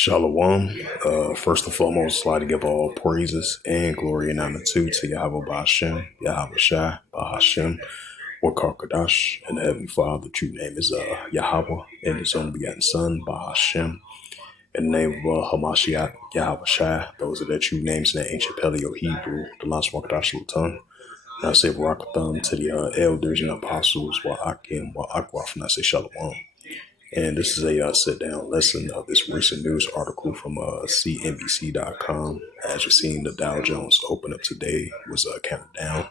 Shalom. First and foremost, I'd like to give all praises and glory and honor to Yahweh Ba'ashem, Yahweh Shai, Ba'ashem, Wakar and the Heavenly Father. The true name is Yahweh, and His only begotten Son, Ba'ashem. In the name of Hamashiach, Yahweh Shai, those are their true names in the ancient Paleo Hebrew, the last Wakadash Lutan. And I say Barakatham to the elders and apostles, Wa'akim, Wa'akwaf, and I say Shalom. And this is a sit-down lesson of this recent news article from CNBC.com. As you're seeing, the Dow Jones open up today was kind of down.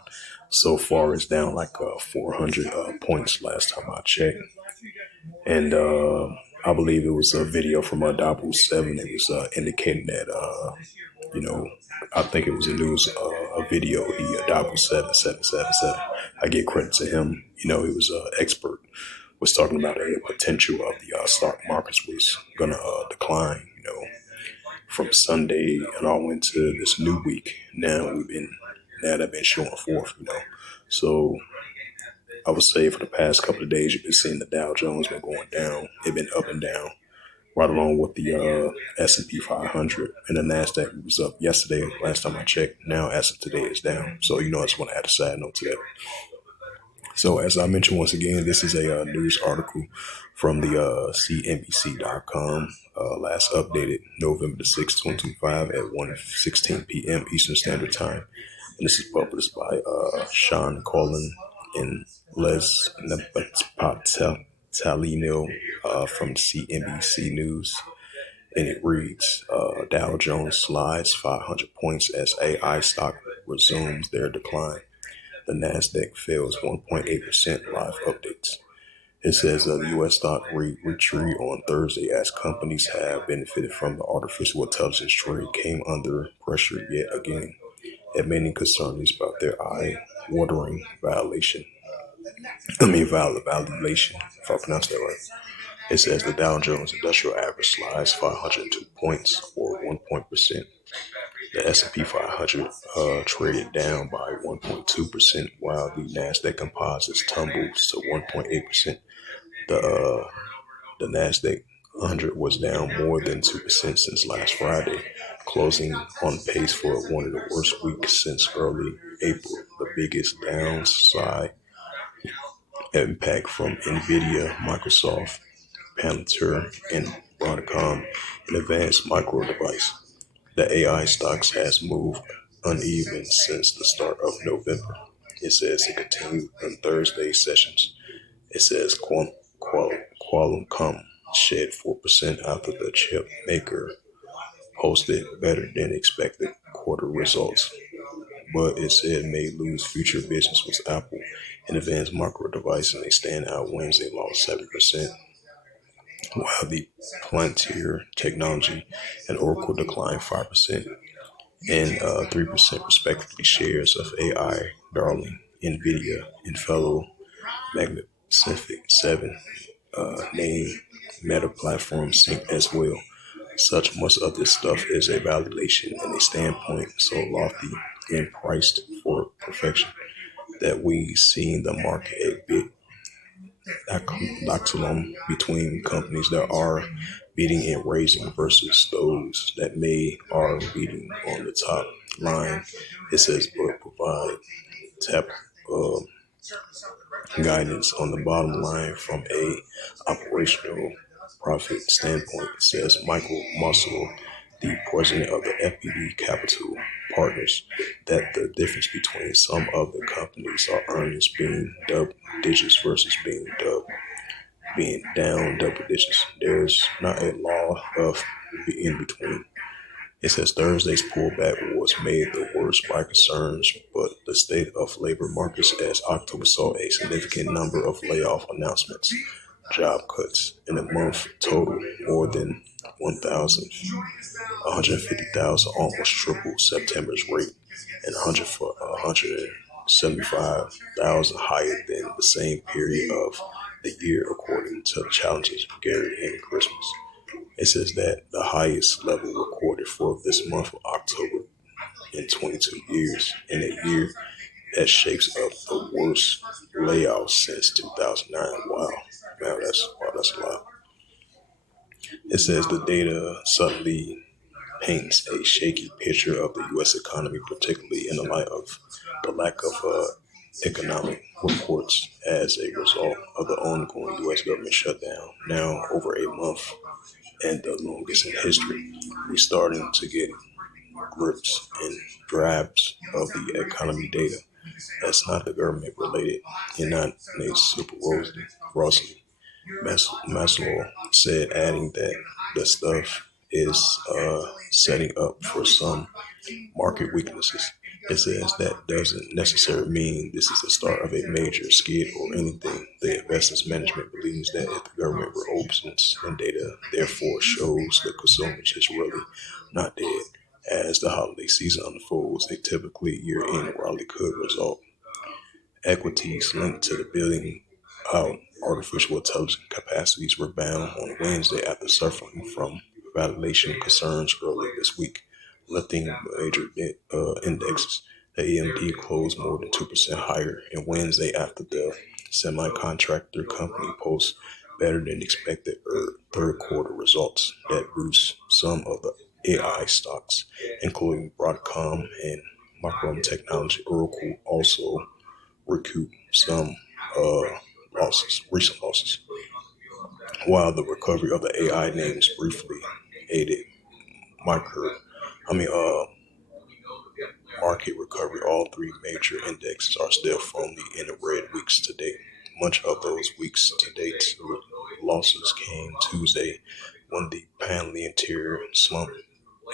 So far, it's down like 400 points last time I checked. And I believe it was a video from Dow 7. It was indicating that, I think it was a video. Dow 7. I give credit to him. He was an expert. Was talking about a potential of the stock markets was going to decline, from Sunday and all into this new week. Now they've been showing forth, So I would say for the past couple of days, you've been seeing the Dow Jones been going down. They've been up and down, right along with the S&P 500, and the Nasdaq was up yesterday. Last time I checked, now as of today, it's down. So I just want to add a side note to that. So as I mentioned once again, this is a news article from the CNBC.com, last updated November the 6th, 2025 at 1:16 p.m. Eastern Standard Time. And this is published by Sean Collin and Les Patalino from CNBC News. And it reads, Dow Jones slides 500 points as AI stock resumes their decline. The Nasdaq fails 1.8%. Live updates. It says the U.S. stock retreat on Thursday as companies have benefited from the artificial intelligence trade came under pressure yet again, admitting concerns about their eye-watering validation, if I pronounce that right. It says the Dow Jones Industrial Average slides 502 points or 1%. The S&P 500 traded down by 1.2%, while the Nasdaq Composites tumbles to 1.8%. The Nasdaq 100 was down more than 2% since last Friday, closing on pace for one of the worst weeks since early April. The biggest downside impact from Nvidia, Microsoft, Palantir, and Broadcom, an advanced micro device. The AI stocks has moved uneven since the start of November. It says it continued on Thursday sessions. It says Qualcomm shed 4% after the chip maker posted better than expected quarter results, but it said may lose future business with Apple and advanced micro device, and they stand out Wednesday, lost 7%. While the Palantir Technology and Oracle declined 5% and 3% respectively. Shares of AI darling Nvidia and fellow Magnificent 7 name Meta platform sync as well. Such much of this stuff is a validation and a standpoint so lofty and priced for perfection that we seen the market a bit lactulum between companies that are beating and raising versus those that are beating on the top line. It says, but provide tap guidance on the bottom line from a operational profit standpoint. It says Michael Muscle, the president of the FPD Capital Partners, that the difference between some of the companies are earnings being double digits versus being down double digits. There's not a law of in between. It says Thursday's pullback was made the worst by concerns, but the state of labor markets as October saw a significant number of layoff announcements, job cuts in a month total more than 150,000, almost triple September's rate, and 175,000 higher than the same period of the year, according to the challenges of Gary and Christmas. It says that the highest level recorded for this month of October in 22 years, in a year that shapes up the worst layoffs since 2009. Wow, that's a lot. It says the data suddenly paints a shaky picture of the U.S. economy, particularly in the light of the lack of economic reports as a result of the ongoing U.S. government shutdown. Now, over a month and the longest in history, we're starting to get grips and drafts of the economy data. That's not the government related and not made super rosy. Maslow said, adding that the stuff is setting up for some market weaknesses. It says that doesn't necessarily mean this is the start of a major skid or anything. The investments management believes that if the government reopens and data therefore shows the consumers is really not dead, as the holiday season unfolds, a typically year-end rally could result equities linked to the building out artificial intelligence capacities rebound on Wednesday after suffering from validation concerns earlier this week, lifting major indexes. The AMD closed more than 2% higher on Wednesday after the semiconductor company posts better than expected third quarter results that boost some of the AI stocks, including Broadcom and Micron Technology. Oracle also recoup some uh, recent losses, while the recovery of the AI names briefly aided market. I mean, uh, market recovery. All three major indexes are still firmly in the red weeks to date. Much of those weeks to date losses came Tuesday when the Palantir slumped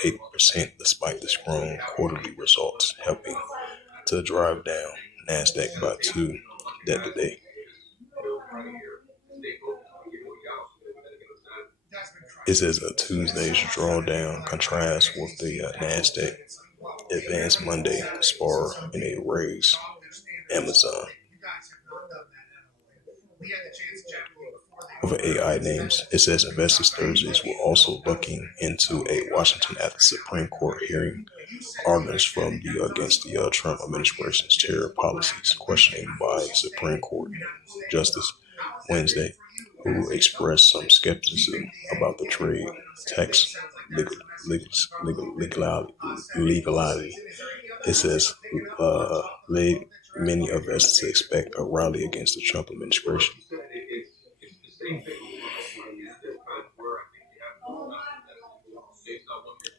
8% despite the strong quarterly results, helping to drive down Nasdaq by two that today. It says a Tuesday's drawdown contrasts with the Nasdaq advance Monday spar in a raise. Amazon over AI names. It says investors Thursdays were also looking into a Washington at the Supreme Court hearing arguments from the against the Trump administration's terror policies, questioning by Supreme Court Justice Wednesday, who expressed some skepticism about the trade tax legal, legality. It says led many of us to expect a rally against the Trump administration.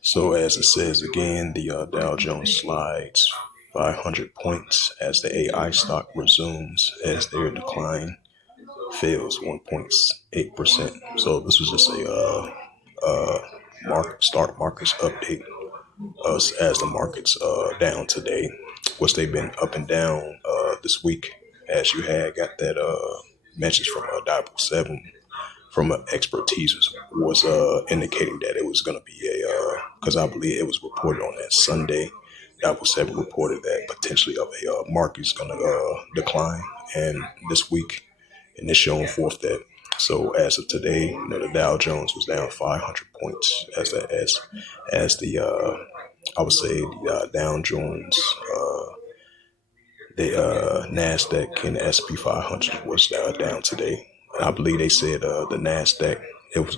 So, as it says again, the Dow Jones slides 500 points as the AI stock resumes as their decline fails 1.8%. So, this was just a start markets update us as the markets down today, which they've been up and down this week. As you had got that message from Dow 7 from expertise was indicating that it was going to be a because I believe it was reported on that Sunday. Dow 7 reported that potentially of a market is going to decline, and this week, and it's showing forth that. So as of today, the Dow Jones was down 500 points as the I would say the Dow Jones, the Nasdaq and the SP 500 was down today. I believe they said the Nasdaq.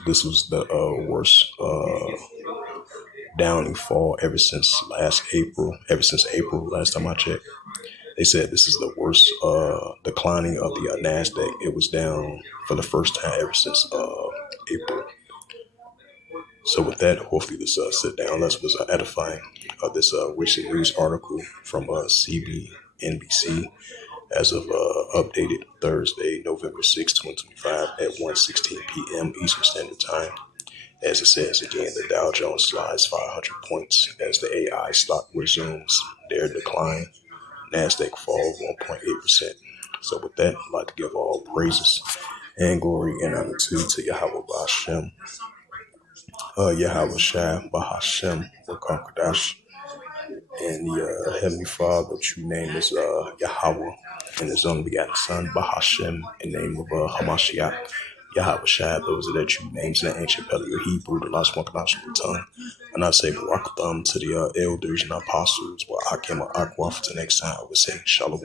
This was the worst downing fall ever since last April. Ever since April, last time I checked, they said this is the worst declining of the Nasdaq. It was down for the first time ever since April. So with that, hopefully this sit down less was edifying. This recent news article from CBNBC as of updated Thursday, November 6, 2025 at 1:16 p.m. Eastern Standard Time. As it says again, the Dow Jones slides 500 points as the AI stock resumes their decline. Nasdaq falls 1.8%. So with that, I'd like to give all praises and glory and honor to Yahweh Bashem, Yahweh Shai, Bahashem, Wakakadash, and the Heavenly Father, true name is Yahweh, and His only begotten Son, Bahashem, in the name of Hamashiach, Yahweh Shai. Those are their true names in the ancient Paleo Hebrew, the last one the tongue. And I say Barakatham to the elders and apostles, while I came Aqua to next time, I would say Shalom.